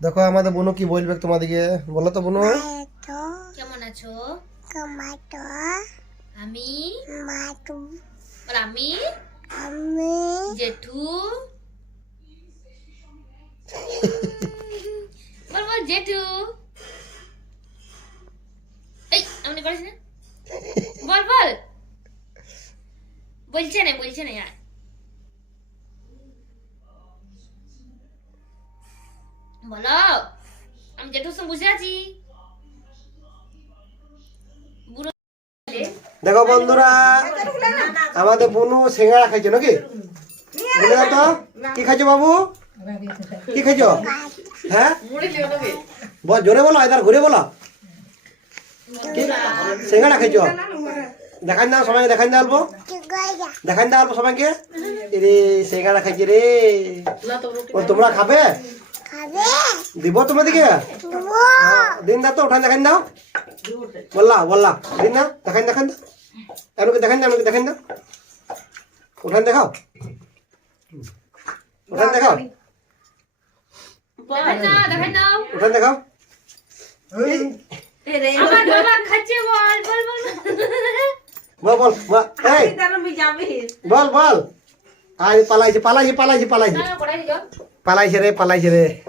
দেখো আমাদের বোনু কি বলবে তোমাদেরকে? বলো তো বোনু। কেমন আছো? টমাটো। আমি? মাটু। আমি? আমি। জেঠু। বল বল জেঠু। এই এমনি করিস না। বল বল। বলছে না বলছে না বলো আমি জেঠুর সঙ্গে বসে আছি দেখো বন্ধুরা, আমাদের বোনু সিঙ্গাড়া খাইছো নাকি? তো কি খাইছো বাবু? কি খাইছো? হ্যাঁ? বল, জোরে বলো এদার ঘুরে বলো। সিঙ্গাড়া খাইছো? দেখান দাও সবাইকে দেখান দাও অল্প। দেখান দাও সবাইকে। রে সিঙ্গাড়া খাইছি রে। তোমরা খাবে? দিব তোমাদেরকে? দেবো দিন দাও তো উঠান দেখান দাও। বললা বললা দিন না দেখান দেখান দাও এমনকি দেখান দাও এমনকি দেখান দাও উঠান দেখাও। উঠান দেখাও। উঠান দেখাও। আমার বাবা খাচ্ছে বল বল বল। বল বল। বল এই বল বল আজ পালাইছে পালাইছে পালাইছে পালাইছে